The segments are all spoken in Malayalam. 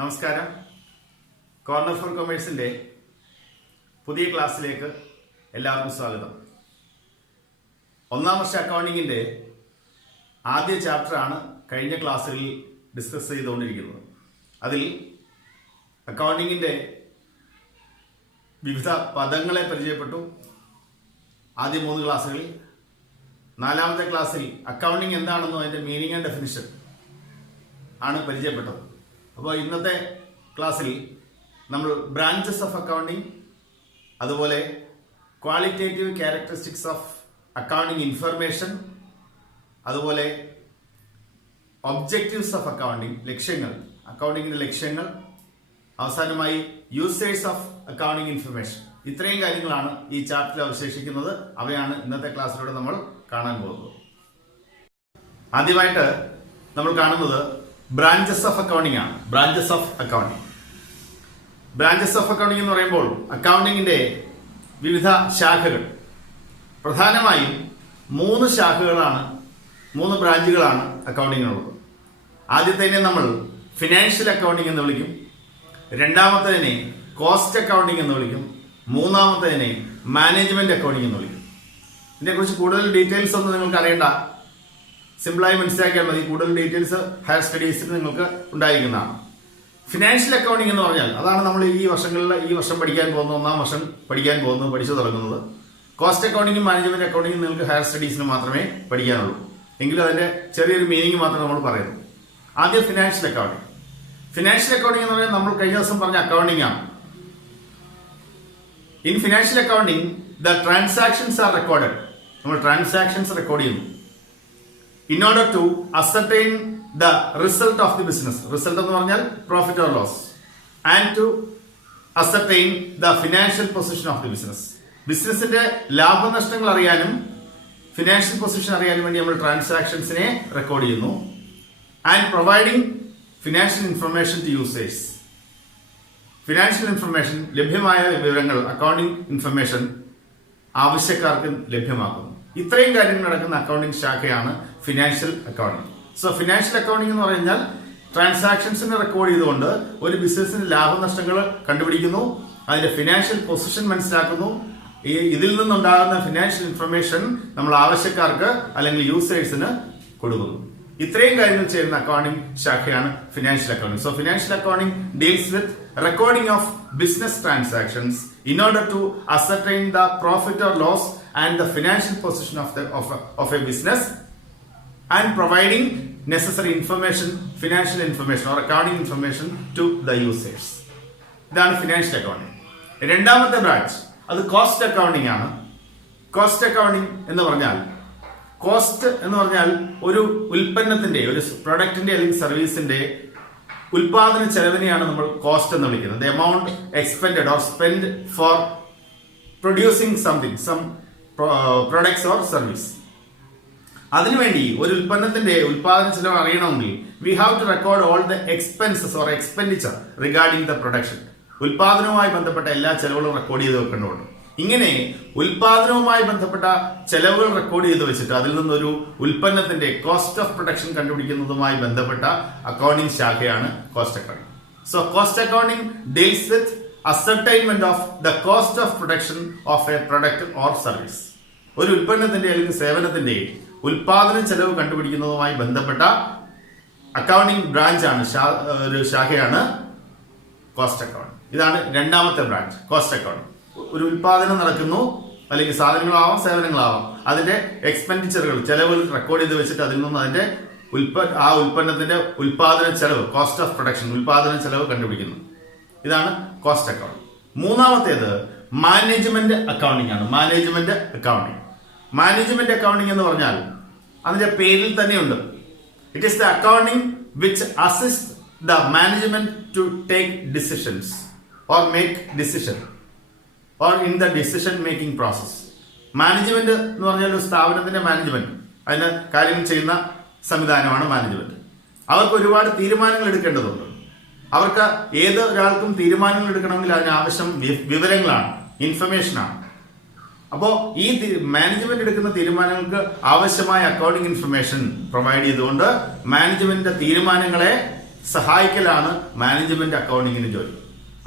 നമസ്കാരം. കോർണർ ഫോർ കൊമേഴ്സിന്റെ പുതിയ ക്ലാസ്സിലേക്ക് എല്ലാവർക്കും സ്വാഗതം. ഒന്നാം വർഷ അക്കൗണ്ടിങ്ങിന്റെ ആദ്യ ചാപ്റ്ററാണ് കഴിഞ്ഞ ക്ലാസ്സുകളിൽ ഡിസ്കസ് ചെയ്തുകൊണ്ടിരിക്കുന്നത്. അതിൽ അക്കൗണ്ടിങ്ങിന്റെ വിവിധ പദങ്ങളെ പരിചയപ്പെട്ടു ആദ്യ 3 ക്ലാസ്സുകളിൽ. 4ാമത്തെ ക്ലാസ്സിൽ അക്കൗണ്ടിങ് എന്താണെന്നോ അതിന്റെ മീനിങ് ആൻഡ് ഡെഫിനിഷൻ ആണ് പരിചയപ്പെട്ടത്. അപ്പോൾ ഇന്നത്തെ ക്ലാസ്സിൽ നമ്മൾ ബ്രാഞ്ചസ് ഓഫ് അക്കൗണ്ടിങ്, അതുപോലെ qualitative characteristics of accounting information, അതുപോലെ ഒബ്ജക്റ്റീവ്സ് ഓഫ് അക്കൗണ്ടിങ്, ലക്ഷ്യങ്ങൾ, അക്കൗണ്ടിങ്ങിന്റെ ലക്ഷ്യങ്ങൾ, അവസാനമായി യൂസേഴ്സ് ഓഫ് അക്കൗണ്ടിങ് ഇൻഫർമേഷൻ, ഇത്രയും കാര്യങ്ങളാണ് ഈ ചാപ്റ്ററിൽ അവശേഷിക്കുന്നത്. അവയാണ് ഇന്നത്തെ ക്ലാസ്സിലൂടെ നമ്മൾ കാണാൻ പോകുന്നത്. ആദ്യമായിട്ട് നമ്മൾ കാണുന്നത് ബ്രാഞ്ചസ് ഓഫ് അക്കൗണ്ടിങ് ആണ്. ബ്രാഞ്ചസ് ഓഫ് അക്കൗണ്ടിങ് എന്ന് പറയുമ്പോൾ അക്കൗണ്ടിങ്ങിന്റെ വിവിധ ശാഖകൾ, പ്രധാനമായും 3 ശാഖകളാണ്, 3 ബ്രാഞ്ചുകളാണ് അക്കൗണ്ടിങ്ങിനുള്ളത്. ആദ്യത്തേതിനെ നമ്മൾ ഫിനാൻഷ്യൽ അക്കൗണ്ടിങ് എന്ന് വിളിക്കും, രണ്ടാമത്തേതിനെ കോസ്റ്റ് അക്കൗണ്ടിങ് എന്ന് വിളിക്കും, മൂന്നാമത്തേതിനെ മാനേജ്മെന്റ് അക്കൗണ്ടിങ് എന്ന് വിളിക്കും. ഇതിനെക്കുറിച്ച് കൂടുതൽ ഡീറ്റെയിൽസ് ഒന്നും നിങ്ങൾക്ക് അറിയേണ്ട, സിമ്പിളായി മനസ്സിലാക്കിയാൽ മതി. കൂടുതൽ ഡീറ്റെയിൽസ് ഹയർ സ്റ്റഡീസിൽ നിങ്ങൾക്ക് ഉണ്ടായിരിക്കുന്നതാണ്. ഫിനാൻഷ്യൽ അക്കൗണ്ടിങ് എന്ന് പറഞ്ഞാൽ അതാണ് നമ്മൾ ഈ വർഷം പഠിക്കാൻ പോകുന്ന, 1ാം വർഷം പഠിച്ചു തുടങ്ങുന്നത്. കോസ്റ്റ് അക്കൗണ്ടിങ്ങും മാനേജ്മെന്റ് അക്കൗണ്ടിങ്ങും നിങ്ങൾക്ക് ഹയർ സ്റ്റഡീസിന് മാത്രമേ പഠിക്കാനുള്ളൂ. എങ്കിലും അതിന്റെ ചെറിയൊരു മീനിങ് മാത്രം നമ്മൾ പറയുന്നു. ആദ്യം ഫിനാൻഷ്യൽ അക്കൗണ്ടിങ്. ഫിനാൻഷ്യൽ അക്കൗണ്ടിങ് എന്ന് പറഞ്ഞാൽ നമ്മൾ കഴിഞ്ഞ ദിവസം പറഞ്ഞ അക്കൗണ്ടിങ് ആണ്. In financial accounting the transactions are recorded. നമ്മൾ ട്രാൻസാക്ഷൻസ് റെക്കോർഡ് ചെയ്യുന്നു in order to ascertain the result of the business. Result എന്ന് പറഞ്ഞാൽ profit or loss, and to ascertain the financial position of the business. ബിസിനസിന്റെ ലാഭനഷ്ടങ്ങൾ അറിയാനും ഫിനാൻഷ്യൽ പൊസിഷൻ അറിയാനും വേണ്ടി നമ്മൾ ട്രാൻസാക്ഷൻസിനെ റെക്കോർഡ് ചെയ്യുന്നു. And providing financial information to users. Financial information, ലഭ്യമായ വിവരങ്ങൾ, അക്കൗണ്ടിംഗ് ഇൻഫർമേഷൻ ആവശ്യക്കാർക്ക് ലഭ്യമാക്കുന്നു. ഇത്രയും കാര്യങ്ങൾ നടക്കുന്ന അക്കൗണ്ടിംഗ് ശാഖയാണ് financial accounting. So financial accounting എന്ന് പറഞ്ഞാൽ ട്രാൻസാക്ഷൻസിനെ റെക്കോർഡ് ചെയ്തുകൊണ്ട് ഒരു ബിസിനസിന്റെ ലാഭനഷ്ടങ്ങൾ കണ്ടുപിടിക്കുന്നു, അതിന്റെ ഫിനാൻഷ്യൽ പൊസിഷൻ മനസ്സിലാക്കുന്നു, ഇതിൽ നിന്നുണ്ടാകുന്ന ഫിനാൻഷ്യൽ ഇൻഫർമേഷൻ നമ്മൾ ആവശ്യക്കാർക്ക് അല്ലെങ്കിൽ യൂസേഴ്സിന് കൊടുക്കുന്നു. ഇത്രയും കാര്യങ്ങൾ ചെയ്യുന്ന അക്കൗണ്ടിംഗ് ശാഖയാണ് financial accounting. So financial accounting deals with recording of business transactions in order to ascertain the profit or loss and the financial position of a business, and providing necessary information, financial information or accounting information to the users. ഇതാണ് ഫിനാൻഷ്യൽ അക്കൗണ്ടിംഗ്. രണ്ടാമത്തെ ബ്രാഞ്ച് അത് കോസ്റ്റ് അക്കൗണ്ടിംഗ് ആണ്. കോസ്റ്റ് അക്കൗണ്ടിംഗ് എന്ന് പറഞ്ഞാൽ, കോസ്റ്റ് എന്ന് പറഞ്ഞാൽ ഒരു ഉൽപ്പന്നത്തിന്റെ, ഒരു പ്രൊഡക്റ്റിന്റെ അല്ലെങ്കിൽ സർവീസിന്റെ ഉൽപാദന ചെലവിനെയാണ് നമ്മൾ കോസ്റ്റ് എന്ന് വിളിക്കുന്നത്. The amount expended or spend for producing something, some products or service. അതിനുവേണ്ടി ഒരു ഉൽപ്പന്നത്തിന്റെ ഉൽപാദന ചെലവ് അറിയണമെങ്കിൽ we have to record all the expenses or expenditure regarding the production. ഉൽപാദനവുമായി ബന്ധപ്പെട്ട എല്ലാ ചെലവുകളും റെക്കോർഡ് ചെയ്ത് വെക്കേണ്ടതുണ്ട്. ഇങ്ങനെ ഉൽപാദനവുമായി ബന്ധപ്പെട്ട ചെലവുകൾ റെക്കോർഡ് ചെയ്ത് വെച്ചിട്ട് അതിൽ നിന്നൊരു ഉൽപ്പന്നത്തിന്റെ കോസ്റ്റ് ഓഫ് പ്രൊഡക്ഷൻ കണ്ടുപിടിക്കുന്നതുമായി ബന്ധപ്പെട്ട അക്കൗണ്ടിംഗ് ശാഖയാണ് cost accounting. So cost accounting deals with ascertainment of the cost of production of a product or service. ഒരു ഉൽപ്പന്നത്തിന്റെ അല്ലെങ്കിൽ സേവനത്തിന്റെ ഉൽപാദന ചെലവ് കണ്ടുപിടിക്കുന്നതുമായി ബന്ധപ്പെട്ട അക്കൗണ്ടിംഗ് ബ്രാഞ്ചാണ്, ഒരു ശാഖയാണ് കോസ്റ്റ് അക്കൗണ്ടിംഗ്. ഇതാണ് രണ്ടാമത്തെ ബ്രാഞ്ച്, കോസ്റ്റ് അക്കൗണ്ടിംഗ്. ഒരു ഉൽപാദനം നടക്കുന്നു, അല്ലെങ്കിൽ സാധനങ്ങളാവാം സേവനങ്ങളാവാം, അതിന്റെ എക്സ്പെൻഡിച്ചറുകൾ, ചെലവുകൾ റെക്കോർഡ് ചെയ്ത് വെച്ചിട്ട് അതിൽ നിന്ന് അതിന്റെ ആ ഉൽപ്പന്നത്തിന്റെ ഉൽപാദന ചെലവ്, കോസ്റ്റ് ഓഫ് പ്രൊഡക്ഷൻ, ഉൽപാദന ചെലവ് കണ്ടുപിടിക്കുന്നു. ഇതാണ് കോസ്റ്റ് അക്കൗണ്ടിംഗ്. മൂന്നാമത്തേത് മാനേജ്മെന്റ് അക്കൗണ്ടിംഗ് ആണ്. മാനേജ്മെന്റ് അക്കൗണ്ടിംഗ് എന്ന് പറഞ്ഞാൽ അതിന്റെ പേരിൽ തന്നെയുണ്ട്. It is the accounting which assist the management to take decisions or make decision or in the decision making process. Management എന്ന് പറഞ്ഞാൽ ഒരു സ്ഥാപനത്തിന്റെ മാനേജ്മെന്റ്, അതിന് കാര്യങ്ങൾ ചെയ്യുന്ന സംവിധാനമാണ് മാനേജ്മെന്റ്. അവർക്ക് ഒരുപാട് തീരുമാനങ്ങൾ എടുക്കേണ്ടതുണ്ട്. അവർക്ക് ഏത് ഒരാൾക്കും തീരുമാനങ്ങൾ എടുക്കണമെങ്കിൽ അതിനാവശ്യം വിവരങ്ങളാണ്, ഇൻഫർമേഷനാണ്. അപ്പോൾ ഈ മാനേജ്മെന്റ് എടുക്കുന്ന തീരുമാനങ്ങൾക്ക് ആവശ്യമായ അക്കൗണ്ടിംഗ് ഇൻഫർമേഷൻ പ്രൊവൈഡ് ചെയ്തുകൊണ്ട് മാനേജ്മെന്റിന്റെ തീരുമാനങ്ങളെ സഹായിക്കലാണ് മാനേജ്മെന്റ് അക്കൗണ്ടിങ്ങിന്റെ ജോലി.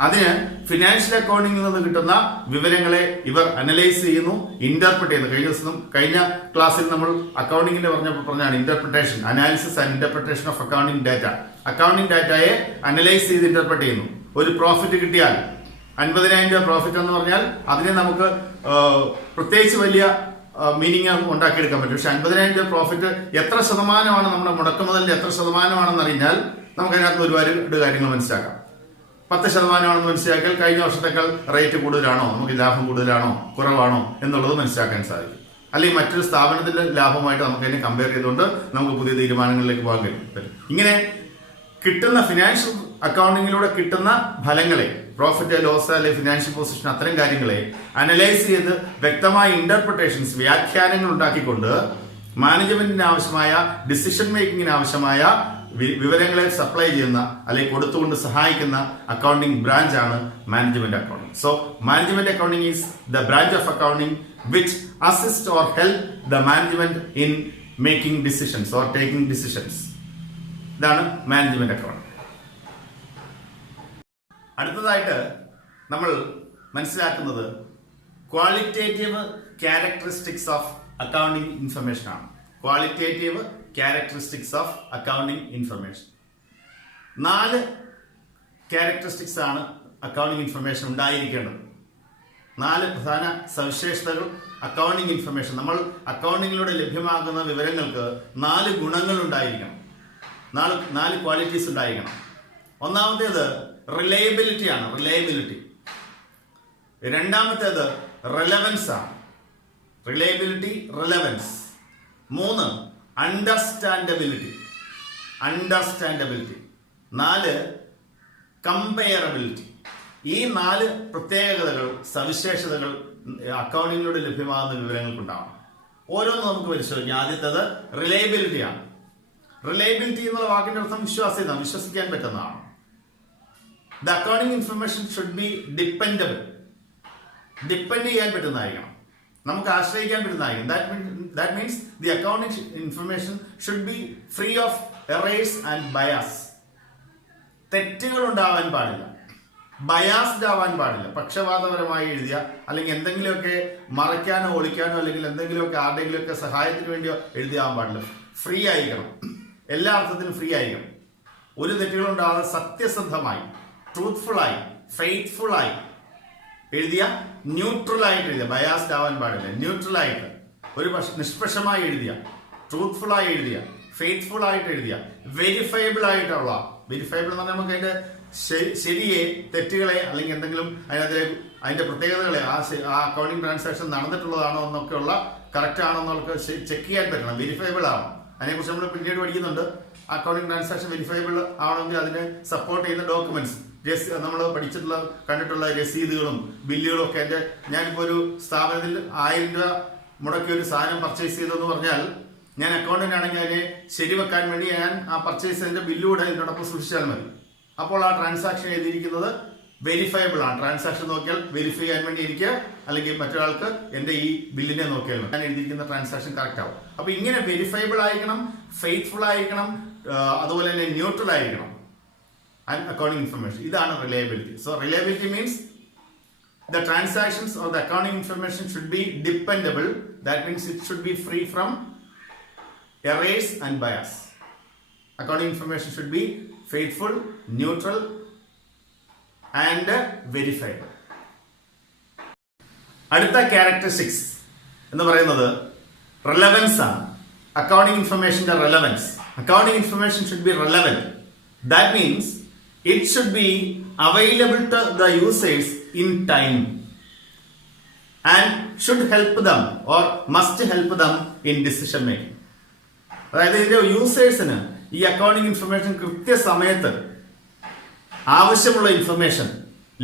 അതിന് ഫിനാൻഷ്യൽ അക്കൗണ്ടിങ്ങിൽ നിന്ന് കിട്ടുന്ന വിവരങ്ങളെ ഇവർ അനലൈസ് ചെയ്യുന്നു, ഇന്റർപ്രറ്റ് ചെയ്യുന്നു. കഴിഞ്ഞ ക്ലാസ്സിൽ നമ്മൾ അക്കൗണ്ടിങ്ങിന്റെ പറഞ്ഞാണ് interpretation, analysis and interpretation of accounting data. Accounting ഡാറ്റയെ അനലൈസ് ചെയ്ത് ഇന്റർപ്രറ്റ് ചെയ്യുന്നു. ഒരു പ്രോഫിറ്റ് കിട്ടിയാൽ 50,000 രൂപ പ്രോഫിറ്റ് എന്ന് പറഞ്ഞാൽ അതിനെ നമുക്ക് പ്രത്യേകിച്ച് വലിയ മീനിങ് ഉണ്ടാക്കിയെടുക്കാൻ പറ്റും. പക്ഷെ 50,000 രൂപ പ്രോഫിറ്റ് എത്ര ശതമാനമാണ് നമ്മുടെ മുടക്കുമുതലിന്റെ എത്ര ശതമാനമാണെന്ന് അറിഞ്ഞാൽ നമുക്ക് അതിനകത്ത് ഒരുപാട് കാര്യങ്ങൾ മനസ്സിലാക്കാം. 10% മനസ്സിലാക്കിയാൽ കഴിഞ്ഞ വർഷത്തേക്കാൾ റേറ്റ് കൂടുതലാണോ, നമുക്ക് ലാഭം കൂടുതലാണോ കുറവാണോ എന്നുള്ളത് മനസ്സിലാക്കാൻ സാധിക്കും. അല്ലെങ്കിൽ മറ്റൊരു സ്ഥാപനത്തിന്റെ ലാഭമായിട്ട് നമുക്ക് അതിനെ കമ്പയർ ചെയ്തുകൊണ്ട് നമുക്ക് പുതിയ തീരുമാനങ്ങളിലേക്ക് പോകാൻ കഴിയും. ഇങ്ങനെ കിട്ടുന്ന ഫിനാൻഷ്യൽ അക്കൗണ്ടിങ്ങിലൂടെ കിട്ടുന്ന ഫലങ്ങളെ, പ്രോഫിറ്റ് ലോസ് അല്ലെങ്കിൽ ഫിനാൻഷ്യൽ പൊസിഷൻ, അത്തരം കാര്യങ്ങളെ അനലൈസ് ചെയ്ത് വ്യക്തമായ ഇന്റർപ്രിട്ടേഷൻസ്, വ്യാഖ്യാനങ്ങൾ ഉണ്ടാക്കിക്കൊണ്ട് മാനേജ്മെന്റിന് ആവശ്യമായ ഡിസിഷൻ മേക്കിങ്ങിന് ആവശ്യമായ വിവരങ്ങളെ സപ്ലൈ ചെയ്യുന്ന അല്ലെങ്കിൽ കൊടുത്തുകൊണ്ട് സഹായിക്കുന്ന അക്കൗണ്ടിംഗ് ബ്രാഞ്ച് ആണ് management accounting. So management accounting is the branch of accounting which assist or help the management in making decisions or taking decisions. ഇതാണ് മാനേജ്മെന്റ് അക്കൗണ്ടിംഗ്. അടുത്തതായിട്ട് നമ്മൾ മനസ്സിലാക്കുന്നത് qualitative characteristics of accounting information ആണ്. Qualitative characteristics of accounting information. 4 characteristics ആണ് അക്കൗണ്ടിംഗ് ഇൻഫർമേഷൻ ഉണ്ടായിരിക്കേണ്ടത്. 4 പ്രധാന സവിശേഷതകൾ അക്കൗണ്ടിംഗ് ഇൻഫർമേഷൻ, നമ്മൾ അക്കൗണ്ടിങ്ങിലൂടെ ലഭ്യമാകുന്ന വിവരങ്ങൾക്ക് 4 ഗുണങ്ങൾ ഉണ്ടായിരിക്കണം, 4 ക്വാളിറ്റീസ് ഉണ്ടായിരിക്കണം. ഒന്നാമത്തേത് റിലയബിലിറ്റി ആണ്, റിലയബിലിറ്റി. രണ്ടാമത്തേത് റെലവൻസ് ആണ്, reliability, relevance. 3 understandability, understandability. 4 comparability. ഈ 4 പ്രത്യേകതകൾ, സവിശേഷതകൾ അക്കൗണ്ടിങ്ങിലൂടെ ലഭ്യമാകുന്ന വിവരങ്ങൾക്കുണ്ടാവണം. ഓരോന്നും നമുക്ക് പരിശോധിക്കാം. ആദ്യത്തേത് റിലയബിലിറ്റി ആണ്. റിലയബിലിറ്റി എന്നുള്ള വാക്കിന്റെ അർത്ഥം വിശ്വാസ്യത, വിശ്വസിക്കാൻ പറ്റുന്നതാണ്. The accounting information should be dependable, depend ചെയ്യാൻ പറ്റുന്നതായിരിക്കണം, നമുക്ക് ആശ്രയിക്കാൻ പറ്റുന്നതായിരിക്കും. That means the accounting information should be free of errors and bias. തെറ്റുകൾ ഉണ്ടാവാൻ പാടില്ല, ബയാസ്ഡ് ആവാൻ പാടില്ല, പക്ഷപാതപരമായി എഴുതിയ അല്ലെങ്കിൽ എന്തെങ്കിലുമൊക്കെ മറയ്ക്കാനോ ഒളിക്കാനോ അല്ലെങ്കിൽ എന്തെങ്കിലുമൊക്കെ ആരുടെയെങ്കിലുമൊക്കെ സഹായത്തിന് വേണ്ടിയോ എഴുതിയാവാൻ പാടില്ല. ഫ്രീ ആയിരിക്കണം, എല്ലാ അർത്ഥത്തിനും ഫ്രീ ആയിരിക്കണം. ഒരു തെറ്റുകളുണ്ടാകാതെ സത്യസന്ധമായി, ട്രൂത്ത്ഫുള്ളായി, ഫെയ്ത്ത്ഫുള്ളായി എഴുതിയ, ന്യൂട്രൽ ആയിട്ട് എഴുതിയ, ബയാസ്ഡ് ആവാൻ പാടില്ല, ന്യൂട്രൽ ആയിട്ട്, ഒരു നിഷ്പക്ഷമായി എഴുതിയ, ട്രൂത്ത്ഫുൾ ആയി എഴുതിയ, ഫെയ്ത്ത്ഫുൾ ആയിട്ട് എഴുതിയ, വെരിഫയബിൾ ആയിട്ടുള്ള, വെരിഫയബിൾ എന്ന് പറഞ്ഞാൽ നമുക്ക് അതിന്റെ ശരിയെ, തെറ്റുകളെ അല്ലെങ്കിൽ എന്തെങ്കിലും അതിന്റെ പ്രത്യേകതകളെ, ആ അക്കൗണ്ടിംഗ് ട്രാൻസാക്ഷൻ നടന്നിട്ടുള്ളതാണോ എന്നൊക്കെയുള്ള കറക്റ്റ് ആണോ എന്നൊക്കെ ചെക്ക് ചെയ്യാൻ പറ്റണം, വെരിഫയബിൾ ആവണം. അതിനെക്കുറിച്ച് നമ്മൾ പിന്നീട് പഠിക്കുന്നുണ്ട്. അക്കൗണ്ടിംഗ് ട്രാൻസാക്ഷൻ വെരിഫയബിൾ ആവണമെങ്കിൽ അതിന് സപ്പോർട്ട് ചെയ്യുന്ന ഡോക്യുമെന്റ്സ്, നമ്മൾ പഠിച്ചിട്ടുള്ള കണ്ടിട്ടുള്ള രസീതുകളും ബില്ലുകളും ഒക്കെ. ഞാനിപ്പോ ഒരു സ്ഥാപനത്തിൽ 1000 രൂപ മുടക്കി ഒരു സാധനം പർച്ചേസ് ചെയ്തെന്ന് പറഞ്ഞാൽ ഞാൻ അക്കൗണ്ടന്റ് ആണെങ്കിൽ അതിനെ ശരിവെക്കാൻ വേണ്ടി ഞാൻ ആ പർച്ചേസിന്റെ ബില്ലൂടെ ഇതിനോടൊപ്പം സൂക്ഷിച്ചാൽ മതി. അപ്പോൾ ആ ട്രാൻസാക്ഷൻ എഴുതിയിരിക്കുന്നത് വെരിഫയബിൾ ആണ്. ട്രാൻസാക്ഷൻ നോക്കിയാൽ വെരിഫൈ ചെയ്യാൻ വേണ്ടി എനിക്ക് അല്ലെങ്കിൽ മറ്റൊരാൾക്ക് എന്റെ ഈ ബില്ലിനെ നോക്കിയാൽ ഞാൻ എഴുതിയിരിക്കുന്ന ട്രാൻസാക്ഷൻ കറക്റ്റ് ആവും. അപ്പൊ ഇങ്ങനെ വെരിഫയബിൾ ആയിരിക്കണം, ഫെയ്ത്ത്ഫുൾ ആയിരിക്കണം, അതുപോലെ തന്നെ ന്യൂട്രൽ ആയിരിക്കണം accounting information. ഇതാണ് reliability. So reliability means the transactions or the accounting information should be dependable. That means it should be free from errors and bias. Accounting information should be faithful, neutral and verifiable. അടുത്ത characteristics എന്ന് പറയുന്നത് relevance ആണ്. Accounting informationന്റെ relevance. Accounting information should be relevant. That means it should be available to the users in time and should help them or must help them in decision making. അതായത് ഇതിന്റെ യൂസേഴ്സിന് ഈ അക്കൗണ്ടിംഗ് ഇൻഫർമേഷൻ കൃത്യസമയത്ത് ആവശ്യമുള്ള ഇൻഫർമേഷൻ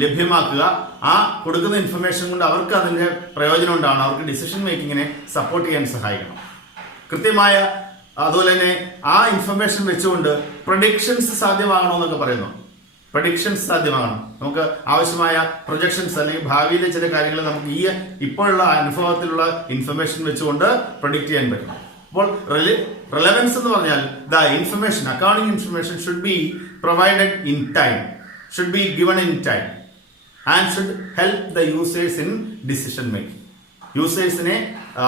ലഭ്യമാക്കുക. ആ കൊടുക്കുന്ന ഇൻഫർമേഷൻ കൊണ്ട് അവർക്ക് അതിന്റെ പ്രയോജനം ഉണ്ടാവണം, അവർക്ക് ഡിസിഷൻ മേക്കിങ്ങിനെ സപ്പോർട്ട് ചെയ്യാൻ സഹായിക്കണം. കൃത്യമായ അതുപോലെ തന്നെ ആ ഇൻഫർമേഷൻ വെച്ചുകൊണ്ട് പ്രൊഡിക്ഷൻസ് സാധ്യമാകണമെന്നൊക്കെ പറയുന്നു. പ്രൊഡിക്ഷൻസ് സാധ്യമാകണം, നമുക്ക് ആവശ്യമായ പ്രൊജക്ഷൻസ് അല്ലെങ്കിൽ ഭാവിയിലെ ചില കാര്യങ്ങൾ നമുക്ക് ഈ ഇപ്പോഴുള്ള അനുഭവത്തിലുള്ള ഇൻഫർമേഷൻ വെച്ചുകൊണ്ട് പ്രൊഡിക്റ്റ് ചെയ്യാൻ പറ്റണം. അപ്പോൾ റെലവൻസ് എന്ന് പറഞ്ഞാൽ the information, accounting information should be provided in time, should be given in time and should help the users in decision making. യൂസേഴ്സിനെ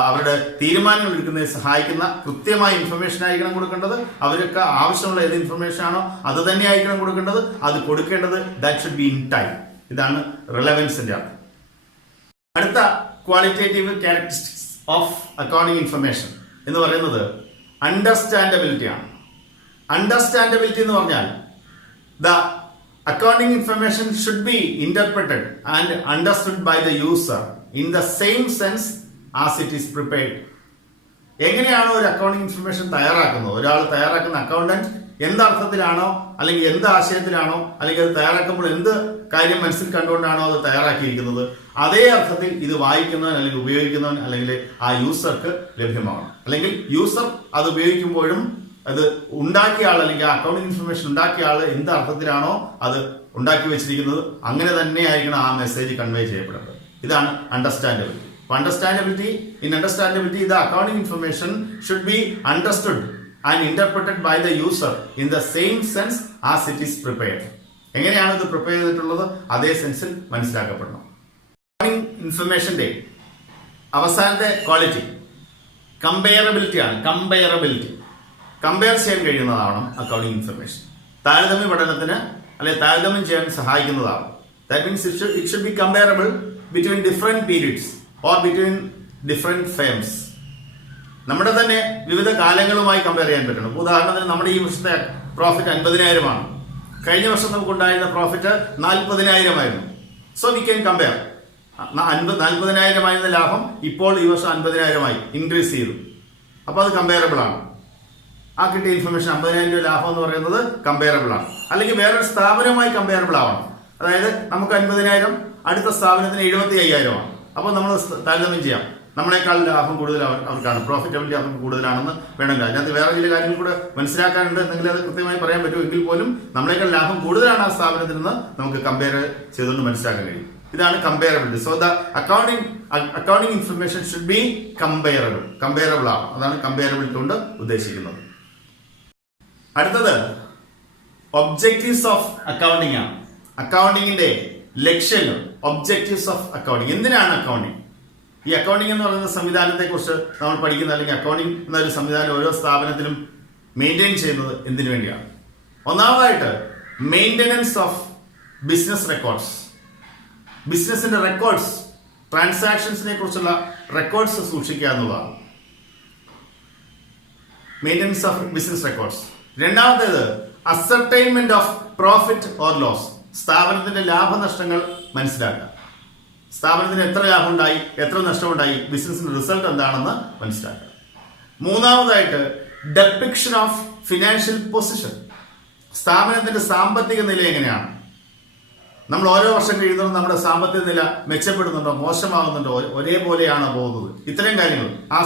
അവരുടെ തീരുമാനങ്ങൾ എടുക്കുന്നതിന് സഹായിക്കുന്ന കൃത്യമായ ഇൻഫർമേഷൻ ആയിരിക്കണം കൊടുക്കേണ്ടത്. അവർക്ക് ആവശ്യമുള്ള ഏത് ഇൻഫർമേഷൻ ആണോ അത് തന്നെ ആയിരിക്കണം കൊടുക്കേണ്ടത്. അത് കൊടുക്കേണ്ടത് that should be in time. ഇതാണ് റിലവൻസിന്റെ അർത്ഥം. അടുത്ത qualitative characteristics of accounting information എന്ന് പറയുന്നത് അണ്ടർസ്റ്റാൻഡബിലിറ്റി ആണ്. അണ്ടർസ്റ്റാൻഡബിലിറ്റി എന്ന് പറഞ്ഞാൽ the accounting information should be interpreted and understood by the user in the same sense as it is prepared. എങ്ങനെയാണോ ഒരു അക്കൗണ്ടിങ് ഇൻഫർമേഷൻ തയ്യാറാക്കുന്നത്, ഒരാൾ തയ്യാറാക്കുന്ന അക്കൗണ്ടന്റ് എന്ത് അർത്ഥത്തിലാണോ അല്ലെങ്കിൽ എന്ത് ആശയത്തിലാണോ അല്ലെങ്കിൽ അത് തയ്യാറാക്കുമ്പോൾ എന്ത് കാര്യം മനസ്സിൽ കണ്ടുകൊണ്ടാണോ അത് തയ്യാറാക്കിയിരിക്കുന്നത്, അതേ അർത്ഥത്തിൽ ഇത് വായിക്കുന്നവൻ അല്ലെങ്കിൽ ഉപയോഗിക്കുന്നവൻ അല്ലെങ്കിൽ ആ യൂസർക്ക് ലഭ്യമാവണം. അല്ലെങ്കിൽ യൂസർ അത് ഉപയോഗിക്കുമ്പോഴും അത് ഉണ്ടാക്കിയ ആൾ അല്ലെങ്കിൽ ആ അക്കൗണ്ടിങ് ഇൻഫർമേഷൻ ഉണ്ടാക്കിയ ആൾ എന്ത് അർത്ഥത്തിലാണോ അത് ഉണ്ടാക്കി വെച്ചിരിക്കുന്നത് അങ്ങനെ തന്നെ ആയിരിക്കണം ആ മെസ്സേജ് കൺവേ ചെയ്യപ്പെടുന്നത്. ഇതാണ് understandability. In understandability, the accounting information should be understood and interpreted by the user in the same sense as it is prepared. എങ്ങനെയാണ് ഇത് പ്രിപ്പയർ ചെയ്തിട്ടുള്ളത് അതേ സെൻസിൽ മനസ്സിലാക്കപ്പെടണം. അക്കൗണ്ടിങ് ഇൻഫർമേഷന്റെ അവസാനത്തെ ക്വാളിറ്റി കമ്പയറബിലിറ്റി ആണ്. കമ്പയർ ചെയ്യാൻ കഴിയുന്നതാണ് അക്കൗണ്ടിങ് ഇൻഫർമേഷൻ. താരതമ്യ പഠനത്തിന് അല്ലെങ്കിൽ താരതമ്യം ചെയ്യാൻ സഹായിക്കുന്നതാണ്. That means it should be comparable between different periods or between different firms. നമ്മുടെ തന്നെ വിവിധ കാലങ്ങളുമായി കമ്പയർ ചെയ്യാൻ പറ്റണം. ഉദാഹരണത്തിന് നമ്മുടെ ഈ വർഷത്തെ പ്രോഫിറ്റ് 50,000 ആണ്. കഴിഞ്ഞ വർഷം നമുക്കുണ്ടായിരുന്ന പ്രോഫിറ്റ് 40,000 ആയിരുന്നു. So we can compare. 40,000 ആയിരുന്ന ലാഭം ഇപ്പോൾ ഈ വർഷം 50,000 ഇൻക്രീസ് ചെയ്തു. അപ്പോൾ അത് കമ്പയറബിൾ ആണ്. ആ കിട്ടിയ ഇൻഫർമേഷൻ 50,000 രൂപ ലാഭം എന്ന് പറയുന്നത് കമ്പയറബിൾ ആണ്. അല്ലെങ്കിൽ വേറൊരു സ്ഥാപനവുമായി കമ്പയറബിൾ ആവണം. അതായത് നമുക്ക് 50,000, അടുത്ത സ്ഥാപനത്തിന് 75,000 ആണ്. അപ്പോൾ നമ്മൾ താരതമ്യം ചെയ്യാം. നമ്മളെക്കാൾ ലാഭം കൂടുതൽ അവർക്കാണ്, പ്രോഫിറ്റബിലിറ്റി അവർക്ക് കൂടുതലാണെന്ന് വേണമെങ്കിൽ. അതിനകത്ത് വേറെ ചില കാര്യങ്ങൾ കൂടെ മനസ്സിലാക്കാനുണ്ട് എന്നെങ്കിൽ അത് കൃത്യമായി പറയാൻ പറ്റും. എങ്കിൽ പോലും നമ്മളെക്കാൾ ലാഭം കൂടുതലാണ് ആ സ്ഥാപനത്തിൽ നിന്ന് നമുക്ക് കമ്പയർ ചെയ്തുകൊണ്ട് മനസ്സിലാക്കാൻ കഴിയും. ഇതാണ് comparability. So the accounting information should B comparable ആണ്. അതാണ് കമ്പയറബിലിറ്റി കൊണ്ട് ഉദ്ദേശിക്കുന്നത്. അടുത്തത് ഒബ്ജക്റ്റീവ്സ് ഓഫ് അക്കൗണ്ടിങ് ആണ്. അക്കൗണ്ടിങ്ങിന്റെ ലക്ഷ്യങ്ങൾ, ഒബ്ജക്റ്റീവ്സ് ഓഫ് അക്കൗണ്ടിങ്. എന്തിനാണ് അക്കൗണ്ടിങ്? ഈ അക്കൗണ്ടിങ് എന്ന് പറയുന്ന സംവിധാനത്തെ കുറിച്ച് നമ്മൾ പഠിക്കുന്ന അല്ലെങ്കിൽ അക്കൗണ്ടിങ് എന്നൊരു സംവിധാനം ഓരോ സ്ഥാപനത്തിലും മെയിൻറ്റെയിൻ ചെയ്യുന്നത് എന്തിനു വേണ്ടിയാണ്? ഒന്നാമതായിട്ട് മെയിൻ്റെനൻസ് ഓഫ് ബിസിനസ് റെക്കോർഡ്സ്. ബിസിനസിന്റെ റെക്കോർഡ്സ്, ട്രാൻസാക്ഷൻസിനെ കുറിച്ചുള്ള റെക്കോർഡ്സ് സൂക്ഷിക്കുക എന്നുള്ളതാണ് മെയിൻ്റെനൻസ് ഓഫ് ബിസിനസ് റെക്കോർഡ്സ്. രണ്ടാമത്തേത് ascertainment of profit or loss. സ്ഥാപനത്തിന്റെ ലാഭനഷ്ടങ്ങൾ മനസ്സിലാക്കുക. സ്ഥാപനത്തിന് എത്ര ലാഭം ഉണ്ടായി, എത്ര നഷ്ടമുണ്ടായി, ബിസിനസിന്റെ റിസൾട്ട് എന്താണെന്ന് മനസ്സിലാക്കുക. മൂന്നാമതായിട്ട് ഡെപ്പിക്ഷൻ ഓഫ് ഫിനാൻഷ്യൽ പൊസിഷൻ. സ്ഥാപനത്തിന്റെ സാമ്പത്തിക നില എങ്ങനെയാണ്? നമ്മൾ ഓരോ വർഷം കഴിയുന്നതും നമ്മുടെ സാമ്പത്തിക നില മെച്ചപ്പെടുന്നുണ്ടോ, മോശമാകുന്നുണ്ടോ, ഒരേപോലെയാണോ പോകുന്നത്? ഇത്തരം കാര്യങ്ങൾ ആ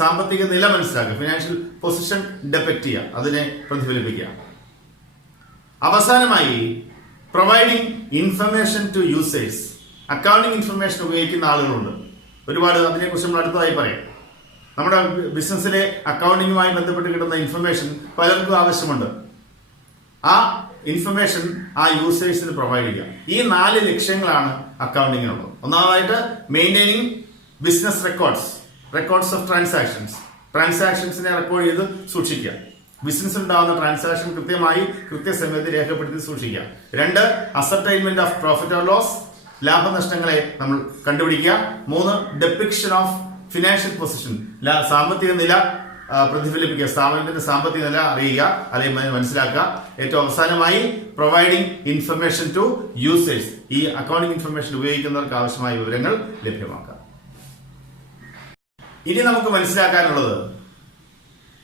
സാമ്പത്തിക നില മനസ്സിലാക്കുക. ഫിനാൻഷ്യൽ പൊസിഷൻ ഡെപ്പിക്ട് ചെയ്യുക, അതിനെ പ്രതിഫലിപ്പിക്കുക. അവസാനമായി providing information to users. Accounting information ഉപയോഗിക്കുന്ന ആളുകളുണ്ട് ഒരുപാട്. അതിനെക്കുറിച്ച് നമ്മൾ അടുത്തതായി പറയാം. നമ്മുടെ ബിസിനസ്സിലെ അക്കൗണ്ടിങ്ങുമായി ബന്ധപ്പെട്ട് കിട്ടുന്ന ഇൻഫർമേഷൻ പലർക്കും ആവശ്യമുണ്ട്. ആ ഇൻഫർമേഷൻ ആ യൂസേഴ്സിന് പ്രൊവൈഡ് ചെയ്യുക. ഈ 4 ലക്ഷ്യങ്ങളാണ് അക്കൗണ്ടിങ്ങിനുള്ളത്. ഒന്നാമതായിട്ട് മെയിൻറ്റെയിനിങ് ബിസിനസ് റെക്കോർഡ്സ് ഓഫ് ട്രാൻസാക്ഷൻസിനെ റെക്കോർഡ് ചെയ്ത് സൂക്ഷിക്കുക. ബിസിനസ് ഉണ്ടാകുന്ന ട്രാൻസാക്ഷൻ കൃത്യസമയത്ത് രേഖപ്പെടുത്തി സൂക്ഷിക്കുക. 2 ascertainment of profit or loss. ലാഭനഷ്ടങ്ങളെ നമ്മൾ കണ്ടുപിടിക്കുക. 3 ഡെപ്പിക്ഷൻ ഓഫ് ഫിനാൻഷ്യൽ പൊസിഷൻ. സാമ്പത്തിക നില പ്രതിഫലിപ്പിക്കുക. സ്ഥാപനത്തിന്റെ സാമ്പത്തിക നില അറിയുക, അല്ലെങ്കിൽ മനസ്സിലാക്കുക. ഏറ്റവും അവസാനമായി പ്രൊവൈഡിങ് ഇൻഫർമേഷൻ ടു യൂസേഴ്സ്. ഈ അക്കൗണ്ടിങ് ഇൻഫർമേഷൻ ഉപയോഗിക്കുന്നവർക്ക് ആവശ്യമായ വിവരങ്ങൾ ലഭ്യമാക്കുക. ഇനി നമുക്ക് മനസ്സിലാക്കാനുള്ളത്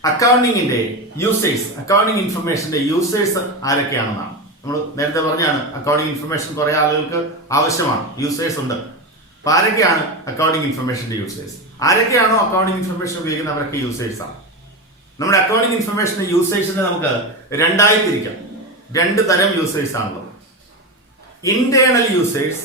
അക്കൗണ്ടിങ്ങിന്റെ യൂസേഴ്സ്, അക്കൗണ്ടിങ് ഇൻഫർമേഷന്റെ യൂസേഴ്സ് ആരൊക്കെയാണെന്നാണ്. നമ്മൾ നേരത്തെ പറഞ്ഞാണ് അക്കൗണ്ടിങ് ഇൻഫർമേഷൻ കുറെ ആളുകൾക്ക് ആവശ്യമാണ്, യൂസേഴ്സ് ഉണ്ട്. അപ്പൊ ആരൊക്കെയാണ് അക്കൗണ്ടിങ് ഇൻഫർമേഷന്റെ യൂസേഴ്സ്? ആരൊക്കെയാണോ അക്കൗണ്ടിങ് ഇൻഫർമേഷൻ ഉപയോഗിക്കുന്നത് അവരൊക്കെ യൂസേഴ്സ് ആണ്. നമ്മുടെ അക്കൗണ്ടിങ് ഇൻഫർമേഷന്റെ യൂസേഴ്സിനെ നമുക്ക് 2ആയി തിരിക്കാം. 2 തരം യൂസേഴ്സ് ആണുള്ളത്. Internal users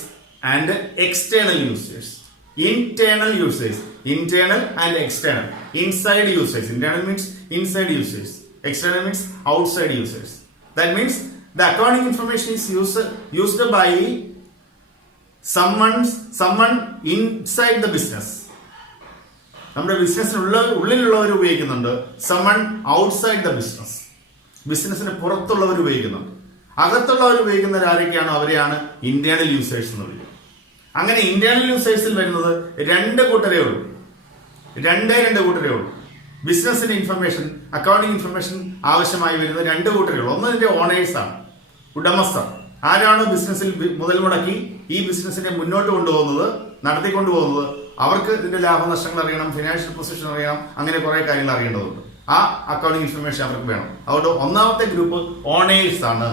and external users. Internal users internal and external. Inside users. Internal means inside users. External means outside users. That means the accounting information is used by someone inside the business. നമ്മുടെ ഉള്ളിലുള്ളവർ ഉപയോഗിക്കുന്നുണ്ട്, someone outside the business. ബിസിനസിന് പുറത്തുള്ളവർ ഉപയോഗിക്കുന്നുണ്ട്. അകത്തുള്ളവർ ഉപയോഗിക്കുന്നവർ ആരൊക്കെയാണോ അവരെയാണ് ഇന്റേണൽ യൂസേഴ്സ് എന്ന് വിളിക്കുന്നത്. അങ്ങനെ ഇന്റേണൽ യൂസേഴ്സിൽ വരുന്നത് രണ്ട് കൂട്ടരേ ഉള്ളൂ. ബിസിനസിന്റെ ഇൻഫർമേഷൻ, അക്കൗണ്ടിങ് ഇൻഫർമേഷൻ ആവശ്യമായി വരുന്ന രണ്ട് കൂട്ടരേ ഉള്ളൂ. ഒന്ന് ഇതിന്റെ ഓണേഴ്സ് ആണ്, ഉടമസ്ഥർ. ആരാണോ ബിസിനസ്സിൽ മുതൽ മുടക്കി ഈ ബിസിനസിനെ മുന്നോട്ട് കൊണ്ടുപോകുന്നത്, നടത്തിക്കൊണ്ടുപോകുന്നത്, അവർക്ക് ഇതിന്റെ ലാഭനഷ്ടങ്ങൾ അറിയണം, ഫിനാൻഷ്യൽ പൊസിഷൻ അറിയണം, അങ്ങനെ കുറെ കാര്യങ്ങൾ അറിയേണ്ടതുണ്ട്. ആ അക്കൗണ്ടിങ് ഇൻഫർമേഷൻ അവർക്ക് വേണം. അതുകൊണ്ട് ഒന്നാമത്തെ ഗ്രൂപ്പ് ഓണേഴ്സ് ആണ്.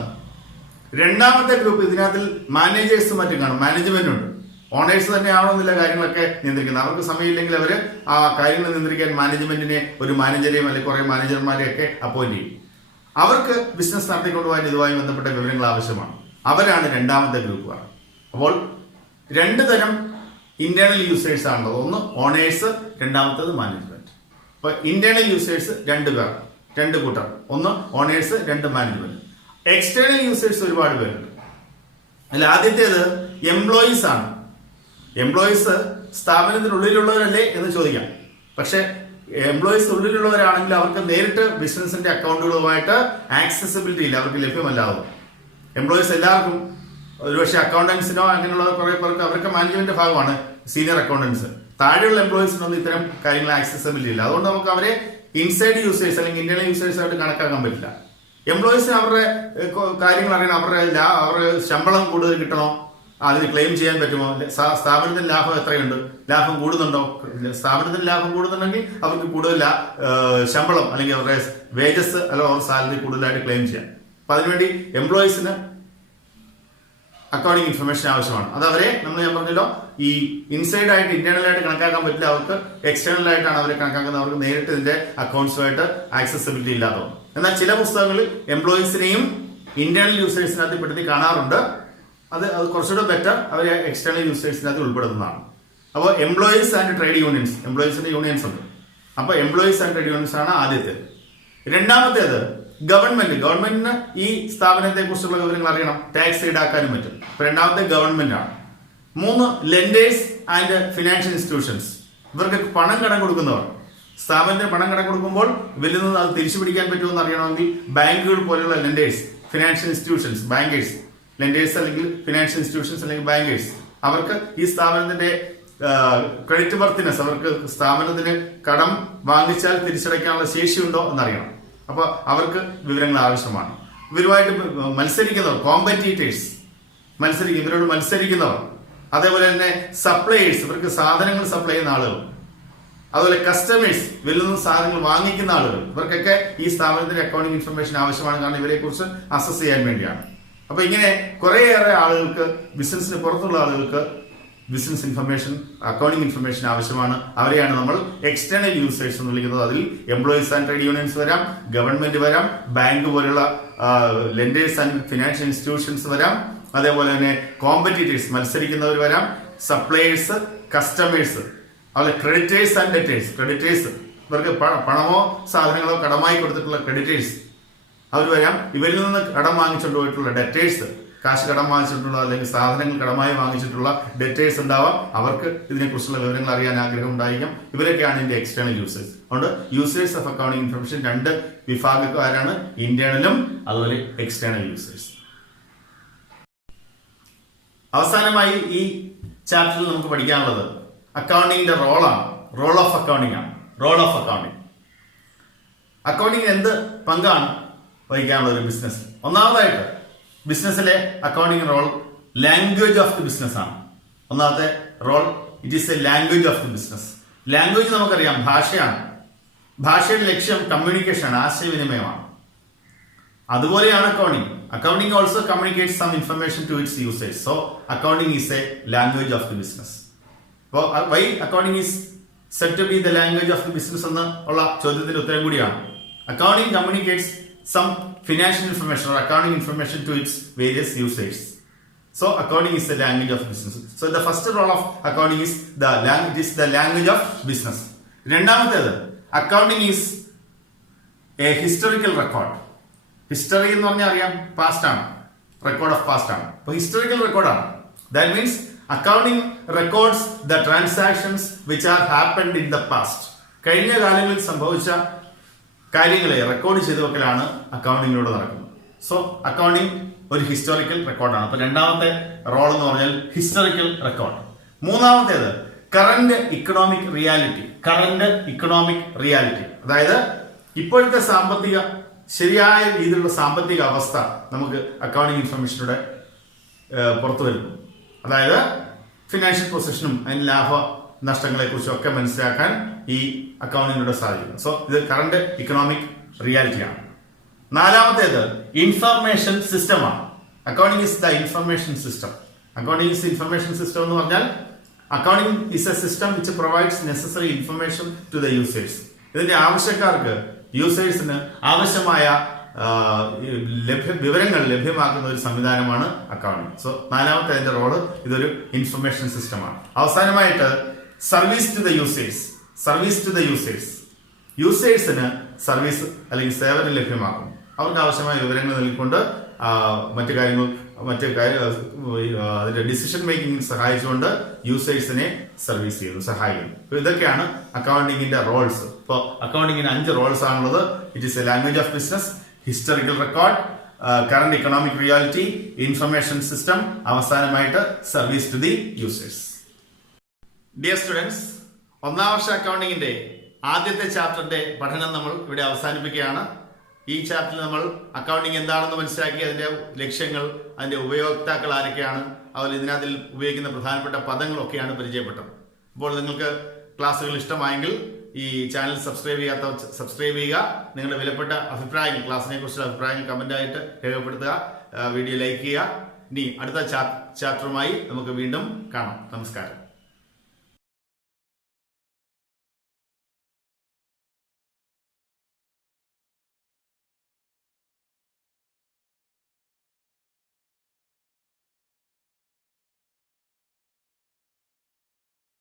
രണ്ടാമത്തെ ഗ്രൂപ്പ് ഇതിനകത്തിൽ മാനേജേഴ്സ് മറ്റും കാണും, മാനേജ്മെന്റ് ഉണ്ട്. ഓണേഴ്സ് തന്നെയാണോന്നില്ല കാര്യങ്ങളൊക്കെ നിയന്ത്രിക്കുന്നത്. അവർക്ക് സമയമില്ലെങ്കിൽ അവർ ആ കാര്യങ്ങൾ നിയന്ത്രിക്കാൻ മാനേജ്മെന്റിനെ, ഒരു മാനേജരെയും അല്ലെങ്കിൽ കുറെ മാനേജർമാരെയൊക്കെ അപ്പോയിന്റ് ചെയ്യും. അവർക്ക് ബിസിനസ് നടത്തിക്കൊണ്ടുപോകാൻ ഇതുമായി ബന്ധപ്പെട്ട വിവരങ്ങൾ ആവശ്യമാണ്. അവരാണ് രണ്ടാമത്തെ ഗ്രൂപ്പ്. അപ്പോൾ രണ്ടു തരം ഇന്റേണൽ യൂസേഴ്സ് ആണുള്ളത്. ഒന്ന് ഓണേഴ്സ്, രണ്ടാമത്തേത് മാനേജ്മെന്റ്. അപ്പൊ ഇന്റേണൽ യൂസേഴ്സ് രണ്ട് കൂട്ടർ. ഒന്ന് ഓണേഴ്സ്, രണ്ട് മാനേജ്മെന്റ്. എക്സ്റ്റേണൽ യൂസേഴ്സ് ഒരുപാട് പേരുണ്ട്. അതിൽ ആദ്യത്തേത് എംപ്ലോയീസ് ആണ്. എംപ്ലോയീസ് സ്ഥാപനത്തിനുള്ളിലുള്ളവരല്ലേ എന്ന് ചോദിക്കാം. പക്ഷെ എംപ്ലോയീസ് ഉള്ളിലുള്ളവരാണെങ്കിൽ അവർക്ക് നേരിട്ട് ബിസിനസിന്റെ അക്കൗണ്ടുകളുമായിട്ട് ആക്സസിബിലിറ്റി ഇല്ല, അവർക്ക് ലഭ്യമല്ലാവും. എംപ്ലോയീസ് എല്ലാവർക്കും ഒരുപക്ഷെ അക്കൗണ്ടൻസിനോ അങ്ങനെയുള്ള കുറെ പേർക്ക് അവർക്ക് മാനേജ്മെന്റ് ഭാഗമാണ്, സീനിയർ അക്കൗണ്ടൻസ്. താഴെയുള്ള എംപ്ലോയീസിനൊന്നും ഇത്തരം കാര്യങ്ങൾ ആക്സസിബിലിറ്റി ഇല്ല. അതുകൊണ്ട് നമുക്ക് അവരെ ഇൻസൈഡ് യൂസേഴ്സ് അല്ലെങ്കിൽ ഇന്റേണൽ യൂസേഴ്സ് ആയിട്ട് കണക്കാക്കാൻ പറ്റില്ല. എംപ്ലോയീസിന് അവരുടെ കാര്യങ്ങൾ അറിയണം, അവരുടെ ശമ്പളം കൂടുതൽ കിട്ടണോ, അതിന് ക്ലെയിം ചെയ്യാൻ പറ്റുമോ, സ്ഥാപനത്തിന് ലാഭം എത്രയുണ്ട്, ലാഭം കൂടുന്നുണ്ടോ. സ്ഥാപനത്തിന് ലാഭം കൂടുന്നുണ്ടെങ്കിൽ അവർക്ക് കൂടുതൽ ശമ്പളം അല്ലെങ്കിൽ അവരുടെ വേജസ് അല്ലെങ്കിൽ അവരുടെ സാലറി കൂടുതലായിട്ട് ക്ലെയിം ചെയ്യാം. അപ്പൊ അതിനുവേണ്ടി എംപ്ലോയീസിന് അക്കൗണ്ടിങ് ഇൻഫർമേഷൻ ആവശ്യമാണ്. അത് അവരെ ഞാൻ പറഞ്ഞല്ലോ, ഈ ഇൻസൈഡ് ആയിട്ട് ഇന്റേണൽ ആയിട്ട് കണക്കാക്കാൻ പറ്റില്ല, അവർക്ക് എക്സ്റ്റേണൽ ആയിട്ടാണ് അവരെ കണക്കാക്കുന്നത്. അവർക്ക് നേരിട്ട് ഇതിന്റെ അക്കൗണ്ട്സുമായിട്ട് ആക്സസിബിലിറ്റി ഇല്ലാത്തതാണ്. എന്നാൽ ചില പുസ്തകങ്ങളിൽ എംപ്ലോയീസിനെയും ഇന്റേണൽ യൂസേഴ്സിനകത്ത് പെടുത്തി കാണാറുണ്ട്. അത് കുറച്ചുകൂടെ ബെറ്റർ അവരെ എക്സ്റ്റേണൽ യൂസേഴ്സിനകത്ത് ഉൾപ്പെടുന്നതാണ്. അപ്പോൾ എംപ്ലോയീസ് ആൻഡ് ട്രേഡ് യൂണിയൻസ്, എംപ്ലോയീസിന്റെ യൂണിയൻസ് ഉണ്ട്. അപ്പൊ എംപ്ലോയീസ് ആൻഡ് ട്രേഡ് യൂണിയൻസ് ആണ് ആദ്യത്തേത്. രണ്ടാമത്തേത് ഗവൺമെന്റിന് ഈ സ്ഥാപനത്തെ കുറിച്ചുള്ള വിവരങ്ങൾ അറിയണം, ടാക്സ് ഈടാക്കാനും പറ്റും. അപ്പൊ രണ്ടാമത്തെ ഗവൺമെന്റ് ആണ്. 3 ലെൻഡേഴ്സ് ആൻഡ് ഫിനാൻഷ്യൽ ഇൻസ്റ്റിറ്റ്യൂഷൻസ്, ഇവർക്ക് പണം കടം കൊടുക്കുന്നവർ. സ്ഥാപനത്തിന് പണം കടം കൊടുക്കുമ്പോൾ ഇവരിൽ നിന്ന് അത് തിരിച്ചു പിടിക്കാൻ പറ്റുമെന്ന് അറിയണമെങ്കിൽ ബാങ്കുകൾ പോലെയുള്ള lenders, financial institutions, bankers, lenders അല്ലെങ്കിൽ ഫിനാൻഷ്യൽ ഇൻസ്റ്റിറ്റ്യൂഷൻസ് അല്ലെങ്കിൽ ബാങ്കേഴ്സ്, അവർക്ക് ഈ സ്ഥാപനത്തിന്റെ ക്രെഡിറ്റ് വർത്തിനെസ്, അവർക്ക് സ്ഥാപനത്തിന് കടം വാങ്ങിച്ചാൽ തിരിച്ചടയ്ക്കാനുള്ള ശേഷിയുണ്ടോ എന്നറിയണം. അപ്പൊ അവർക്ക് വിവരങ്ങൾ ആവശ്യമാണ്. ഇവരുമായിട്ട് മത്സരിക്കുന്നവർ, കോമ്പറ്റീറ്റേഴ്സ്, ഇവരോട് മത്സരിക്കുന്നവർ. അതേപോലെ തന്നെ സപ്ലയേഴ്സ്, ഇവർക്ക് സാധനങ്ങൾ സപ്ലൈ ചെയ്യുന്ന ആളുകൾ. അതുപോലെ കസ്റ്റമേഴ്സ്, ഇവരിൽ നിന്ന് സാധനങ്ങൾ വാങ്ങിക്കുന്ന ആളുകൾ. ഇവർക്കൊക്കെ ഈ സ്ഥാപനത്തിന്റെ അക്കൗണ്ടിങ് ഇൻഫർമേഷൻ ആവശ്യമാണ്, കാരണം ഇവരെ കുറിച്ച് അസസ് ചെയ്യാൻ വേണ്ടിയാണ്. അപ്പൊ ഇങ്ങനെ കുറേയേറെ ആളുകൾക്ക്, ബിസിനസിന് പുറത്തുള്ള ആളുകൾക്ക് ബിസിനസ് ഇൻഫർമേഷൻ, അക്കൗണ്ടിങ് ഇൻഫർമേഷൻ ആവശ്യമാണ്. അവരെയാണ് നമ്മൾ എക്സ്റ്റേണൽ യൂസേഴ്സ് എന്ന് വിളിക്കുന്നത്. അതിൽ എംപ്ലോയീസ് ആൻഡ് ട്രേഡ് യൂണിയൻസ് വരാം, ഗവൺമെന്റ് വരാം, ബാങ്ക് പോലുള്ള ലെൻഡേഴ്സ് ആൻഡ് ഫിനാൻഷ്യൽ ഇൻസ്റ്റിറ്റ്യൂഷൻസ് വരാം. അതേപോലെ തന്നെ കോമ്പറ്റീറ്റേഴ്സ്, മത്സരിക്കുന്നവർ വരാം, സപ്ലയേഴ്സ്, കസ്റ്റമേഴ്സ്, അതുപോലെ ക്രെഡിറ്റേഴ്സ് ആൻഡ് ഡെറ്റേഴ്സ്. ക്രെഡിറ്റേഴ്സ്, ഇവർക്ക് പണമോ സാധനങ്ങളോ കടമായി കൊടുത്തിട്ടുള്ള ക്രെഡിറ്റേഴ്സ് അവർ വരാം. ഇവരിൽ നിന്ന് കടം വാങ്ങിച്ചുകൊണ്ട് പോയിട്ടുള്ള ഡെറ്റേഴ്സ്, കാശ് കടം വാങ്ങിച്ചിട്ടുള്ള അല്ലെങ്കിൽ സാധനങ്ങൾ കടമായി വാങ്ങിച്ചിട്ടുള്ള ഡെറ്റേഴ്സ് ഉണ്ടാവാം. അവർക്ക് ഇതിനെക്കുറിച്ചുള്ള വിവരങ്ങൾ അറിയാൻ ആഗ്രഹം ഉണ്ടായിരിക്കും. ഇവരൊക്കെയാണ് ഇതിന്റെ എക്സ്റ്റേണൽ യൂസേഴ്സ്. അതുകൊണ്ട് യൂസേഴ്സ് ഓഫ് അക്കൗണ്ടിങ് ഇൻഫർമേഷൻ രണ്ട് വിഭാഗക്കാരാണ്, ഇന്റേണലും അതുപോലെ എക്സ്റ്റേണൽ യൂസേഴ്സ്. അവസാനമായി ഈ ചാപ്റ്ററിൽ നമുക്ക് പഠിക്കാനുള്ളത് അക്കൗണ്ടിങ്ങിന്റെ റോളാണ്. റോൾ ഓഫ് അക്കൗണ്ടിങ് ആണ്. റോൾ ഓഫ് അക്കൗണ്ടിങ്, അക്കൗണ്ടിങ്ങിന് എന്ത് പങ്കാണ് വഹിക്കാനുള്ള ഒരു ബിസിനസ്. ഒന്നാമതായിട്ട് ബിസിനസ്സിലെ accounting role language of the business ആണ്. ഒന്നാമത്തെ role, it is a language of the business. Language നമുക്കറിയാം, ഭാഷയാണ്. ഭാഷയുടെ ലക്ഷ്യം കമ്മ്യൂണിക്കേഷൻ ആണ്, ആശയവിനിമയമാണ്. അതുപോലെയാണ് accounting. Accounting also communicate some information to its users. So accounting is a language of the business. അപ്പോൾ why accounting is said to be the language of the business എന്ന് ഉള്ള ചോദ്യത്തിന്റെ ഉത്തരം കൂടിയാണ്. Accounting communicates some financial information or accounting information to its various users. So accounting is the language of business. So the first role of accounting is the language of business. രണ്ടാമത്തേത് accounting is a historical record. History എന്ന് പറഞ്ഞാൽ അറിയാം പാസ്റ്റ് ആണ്, റെക്കോർഡ് ഓഫ് പാസ്റ്റ് ആണ്. അപ്പൊ ഹിസ്റ്ററിക്കൽ റെക്കോർഡാണ്. That means accounting records the transactions which are happened in the past. കഴിഞ്ഞ കാലങ്ങളിൽ സംഭവിച്ച കാര്യങ്ങളെ റെക്കോർഡ് ചെയ്തു വെക്കലാണ് അക്കൗണ്ടിങ്ങിലൂടെ നടക്കുന്നത്. സോ അക്കൗണ്ടിങ് ഒരു ഹിസ്റ്റോറിക്കൽ റെക്കോർഡാണ്. അപ്പൊ രണ്ടാമത്തെ റോൾ എന്ന് പറഞ്ഞാൽ ഹിസ്റ്റോറിക്കൽ റെക്കോർഡ്. മൂന്നാമത്തേത് കറന്റ് ഇക്കണോമിക് റിയാലിറ്റി. അതായത് ഇപ്പോഴത്തെ ശരിയായ രീതിയിലുള്ള സാമ്പത്തിക അവസ്ഥ നമുക്ക് അക്കൗണ്ടിങ് ഇൻഫർമേഷനിലൂടെ പുറത്തു വരുന്നു. അതായത് ഫിനാൻഷ്യൽ പൊസിഷനും അതിന്റെ ലാഭ നഷ്ടങ്ങളെ കുറിച്ചും ഒക്കെ മനസ്സിലാക്കാൻ ഈ അക്കൗണ്ടിങ്ങിലൂടെ സാധിക്കും. സോ ഇത് കറന്റ് ഇക്കണോമിക് റിയാലിറ്റിയാണ്. നാലാമത്തേത് ഇൻഫർമേഷൻ സിസ്റ്റമാണ്. Accounting is the information system. എന്ന് പറഞ്ഞാൽ accounting is a system which provides necessary information to the users. ഇതിന്റെ ആവശ്യക്കാർക്ക് യൂസേഴ്സിന് ആവശ്യമായ വിവരങ്ങൾ ലഭ്യമാക്കുന്ന ഒരു സംവിധാനമാണ് അക്കൗണ്ടിങ്. സോ നാലാമത്തെ അതിന്റെ റോള് ഇതൊരു ഇൻഫർമേഷൻ സിസ്റ്റമാണ്. അവസാനമായിട്ട് സർവീസ് ടു ദ യൂസേഴ്സ്. യൂസേഴ്സിന് സർവീസ് അല്ലെങ്കിൽ സേവനം ലഭ്യമാക്കും. അവർക്ക് ആവശ്യമായ വിവരങ്ങൾ നൽകിക്കൊണ്ട് അതിന്റെ ഡിസിഷൻ മേക്കിംഗിൽ സഹായിച്ചുകൊണ്ട് യൂസേഴ്സിനെ സർവീസ് സഹായിക്കുന്നു. ഇതൊക്കെയാണ് അക്കൗണ്ടിങ്ങിന്റെ റോൾസ്. ഇപ്പോൾ അക്കൗണ്ടിങ്ങിന് 5 റോൾസ് ആണുള്ളത്. It is a language of business, historical record, current economic reality, information system, അവസാനമായിട്ട് service to the users. Dear students, 1ാം വർഷ അക്കൗണ്ടിങ്ങിന്റെ ആദ്യത്തെ ചാപ്റ്ററിന്റെ പഠനം നമ്മൾ ഇവിടെ അവസാനിപ്പിക്കുകയാണ്. ഈ ചാപ്റ്ററിൽ നമ്മൾ അക്കൗണ്ടിങ് എന്താണെന്ന് മനസ്സിലാക്കി, അതിന്റെ ലക്ഷ്യങ്ങൾ, അതിന്റെ ഉപയോക്താക്കൾ ആരൊക്കെയാണ്, അതുപോലെ ഇതിനകത്തിൽ ഉപയോഗിക്കുന്ന പ്രധാനപ്പെട്ട പദങ്ങളൊക്കെയാണ് പരിചയപ്പെട്ടത്. അപ്പോൾ നിങ്ങൾക്ക് ക്ലാസ്സുകൾ ഇഷ്ടമായെങ്കിൽ ഈ ചാനൽ സബ്സ്ക്രൈബ് ചെയ്യുക. നിങ്ങളുടെ വിലപ്പെട്ട അഭിപ്രായങ്ങൾ, ക്ലാസ്സിനെ കുറിച്ചുള്ള അഭിപ്രായങ്ങൾ കമന്റായിട്ട് രേഖപ്പെടുത്തുക. വീഡിയോ ലൈക്ക് ചെയ്യുക. ഇനി അടുത്ത ചാപ്റ്ററുമായി നമുക്ക് വീണ്ടും കാണാം. നമസ്കാരം.